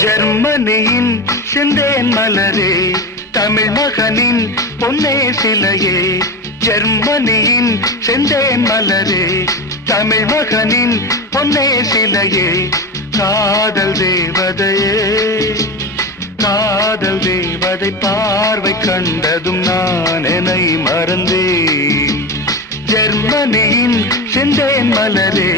ஜெர்மனியின் செந்தேன் மலரே, தமிழ் மகனின் பொன்னே சிலையே. ஜெர்மனியின் செந்தேன் மலரே, தமிழ் மகனின் பொன்னே சிலையே. காதல் தேவதையே, காதல் தேவதை பார்வை கண்டதும் நான் என்னை மறந்தேன். ஜெர்மனியின் செந்தேன் மலரே.